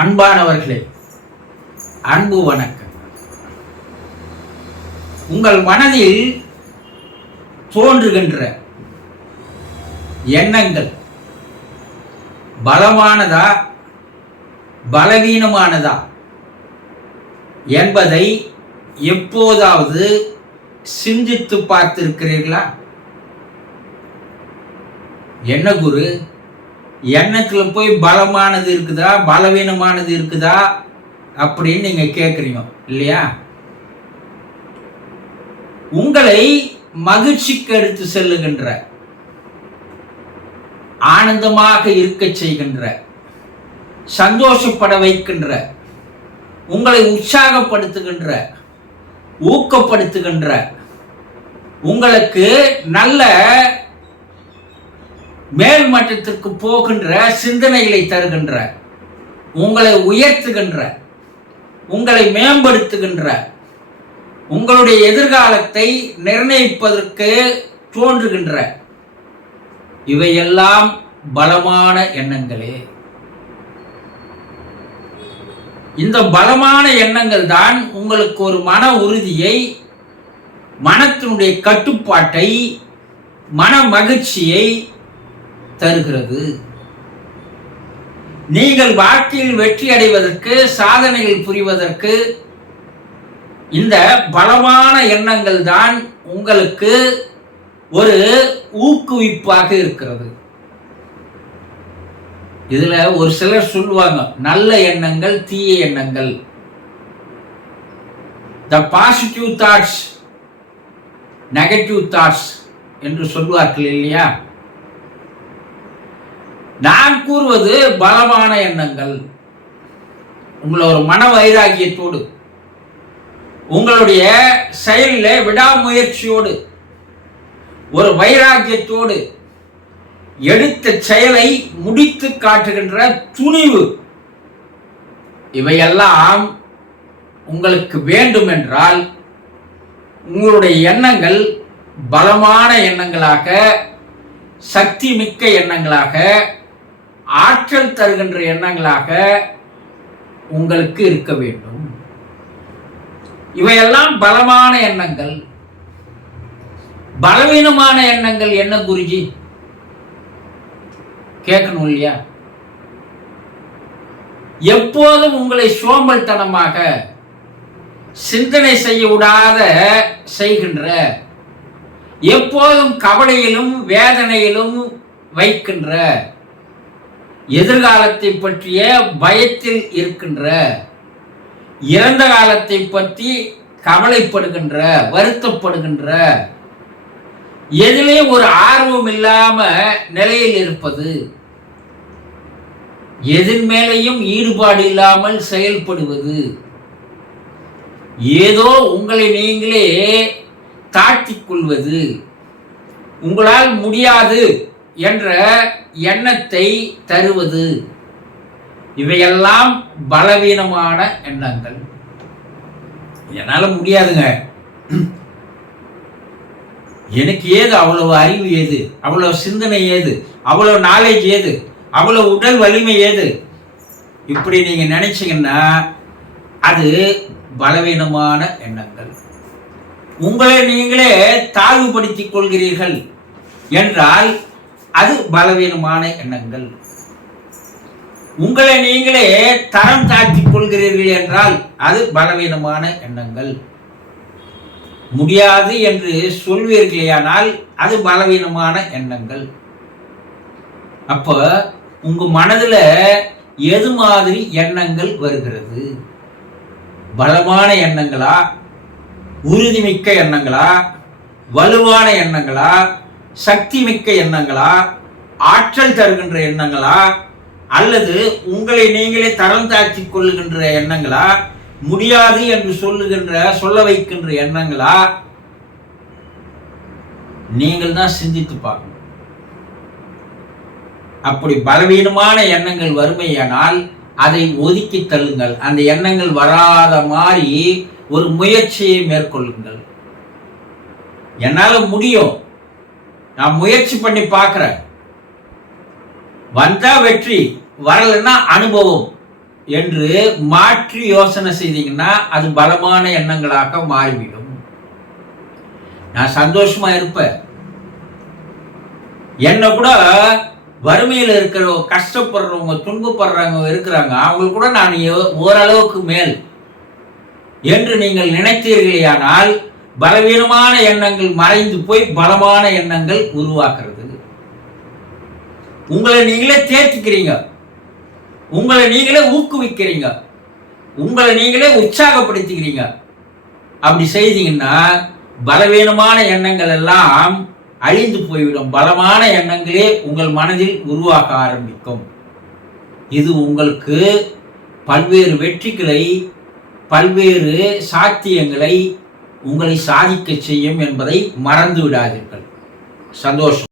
அன்பானவர்களே அன்பு வணக்கம். உங்கள் மனதில் தோன்றுகின்ற எண்ணங்கள் பலமானதா பலவீனமானதா என்பதை எப்போதாவது சிந்தித்து பார்த்திருக்கிறீர்களா? என்ன குரு? எண்ணத்துல போய் பலமானது இருக்குதா? பலவீனமானது இருக்குதா? அப்படின்னு நீங்க கேட்குறீங்க இல்லையா? உங்களை மகிழ்ச்சிக்கு எடுத்து செல்லுகின்ற ஆனந்தமாக இருக்க செய்கின்ற சந்தோஷப்பட வைக்கின்ற உங்களை உற்சாகப்படுத்துகின்ற ஊக்கப்படுத்துகின்ற உங்களுக்கு நல்ல மேல் மட்டத்திற்கு போகின்ற சிந்தனைகளை தருகின்ற உங்களை உயர்த்துகின்ற உங்களை மேம்படுத்துகின்ற உங்களுடைய எதிர்காலத்தை நிர்ணயிப்பதற்கு தோன்றுகின்ற இவையெல்லாம் பலமான எண்ணங்களே. இந்த பலமான எண்ணங்கள் தான் உங்களுக்கு ஒரு மன உறுதியை மனத்தினுடைய கட்டுப்பாட்டை மன மகிழ்ச்சியை தருகிறது. நீங்கள் வாழ்க்கையில் வெற்றி அடைவதற்கு சாதனைகள் புரிவதற்கு இந்த பலமான எண்ணங்கள் தான் உங்களுக்கு ஒரு ஊக்குவிப்பாக இருக்கிறது. இதுல ஒரு சிலர் சொல்லுவாங்க நல்ல எண்ணங்கள் தீய எண்ணங்கள். The positive thoughts negative thoughts என்று சொல்வார்கள் இல்லையா? நான் கூறுவது பலமான எண்ணங்கள். உங்களை ஒரு மன வைராகியத்தோடு உங்களுடைய செயலில் விடாமுயற்சியோடு ஒரு வைராக்கியத்தோடு எடுத்த செயலை முடித்து காட்டுகின்ற துணிவு இவையெல்லாம் உங்களுக்கு வேண்டும் என்றால் உங்களுடைய எண்ணங்கள் பலமான எண்ணங்களாக சக்தி மிக்க எண்ணங்களாக ஆற்றல் தருகின்ற எண்ணங்களாக உங்களுக்கு இருக்க வேண்டும். இவையெல்லாம் பலமான எண்ணங்கள். பலவீனமான எண்ணங்கள் என்ன குருஜி? கேட்கணும் இல்லையா? எப்போதும் உங்களை சோம்பல்தனமாக சிந்தனை செய்ய விடாத செய்கின்ற எப்போதும் கவலையிலும் வேதனையிலும் வைக்கின்ற எதிர்காலத்தை பற்றிய பயத்தில் இருக்கின்ற இறந்த காலத்தை பற்றி கவலைப்படுகின்ற வருத்தப்படுகின்ற எதிலே ஒரு ஆர்வம் இல்லாம நிலையில் இருப்பது எதிர் மேலையும் ஈடுபாடு இல்லாமல் செயல்படுவது ஏதோ உங்களை நீங்களே தாட்டிக் கொள்வது உங்களால் முடியாது. என்ற எண்ணத்தை தருவது. இவையெல்லாம் பலவீனமான எண்ணங்கள். என்னால் முடியாதுங்க. எனக்கு ஏது? அவ்வளவு அறிவு ஏது? அவ்வளவு சிந்தனை ஏது? அவ்வளவு நாலேஜ் ஏது? அவ்வளவு உடல் வலிமை ஏது? இப்படி நீங்க நினைச்சீங்கன்னா அது பலவீனமான எண்ணங்கள். உங்களை நீங்களே தாழ்வுபடுத்திக் கொள்கிறீர்கள் என்றால் அது பலவீனமான எண்ணங்கள். உங்களை நீங்களே தரம் தாழ்த்திக் கொள்கிறீர்கள் என்றால் அது பலவீனமான எண்ணங்கள். முடியாது என்று சொல்வீர்களேயானால் அது பலவீனமான எண்ணங்கள். அப்போ உங்க மனதுல எது மாதிரி எண்ணங்கள் வருகிறது? பலமான எண்ணங்களா? உறுதிமிக்க எண்ணங்களா? வலுவான எண்ணங்களா? சக்தி மிக்க எண்ணங்களா? ஆற்றல் தருகின்ற எண்ணங்களா? அல்லது உங்களை நீங்களே தரம் தாழ்த்தி கொள்ளுகின்ற எண்ணங்களா? முடியாது என்று சொல்லுகின்ற சொல்ல வைக்கின்ற எண்ணங்களா? நீங்கள் தான் சிந்தித்து பார்க்கணும். அப்படி பலவீனமான எண்ணங்கள் வறுமையானால் அதை ஒதுக்கி தள்ளுங்கள். அந்த எண்ணங்கள் வராத மாதிரி ஒரு முயற்சியை மேற்கொள்ளுங்கள். என்னால் முடியும். நான் முயற்சி பண்ணி பார்க்கிறேன். வந்தா வெற்றி வரலைன்னா அனுபவம் என்று மாற்றி யோசனை செய்தீங்கன்னா அது பலமான எண்ணங்களாக மாறிவிடும். நான் சந்தோஷமா இருப்பேன். என்ன கூட வறுமையில் இருக்கிற கஷ்டப்படுறவங்க துன்பப்படுறவங்க இருக்கிறாங்க. அவங்களுக்கு கூட நான் ஓரளவுக்கு மேல். என்று நீங்கள் நினைத்தீர்களேயானால் பலவீனமான எண்ணங்கள் மறைந்து போய் பலமான எண்ணங்கள் உருவாக்குறது. உங்களை நீங்களே தேர்த்திக்கிறீங்க உங்களை நீங்களே ஊக்குவிக்கிறீங்க. உங்களை நீங்களே உற்சாகப்படுத்திக்கிறீங்க. அப்படி செய்தீங்கன்னா பலவீனமான எண்ணங்கள் எல்லாம் அழிந்து போய்விடும். பலமான எண்ணங்களே உங்கள் மனதில் உருவாக ஆரம்பிக்கும். இது உங்களுக்கு பல்வேறு வெற்றிகளை பல்வேறு சாத்தியங்களை உங்களை சாதிக்க செய்யும் என்பதை மறந்து விடாதீர்கள் சந்தோஷம்.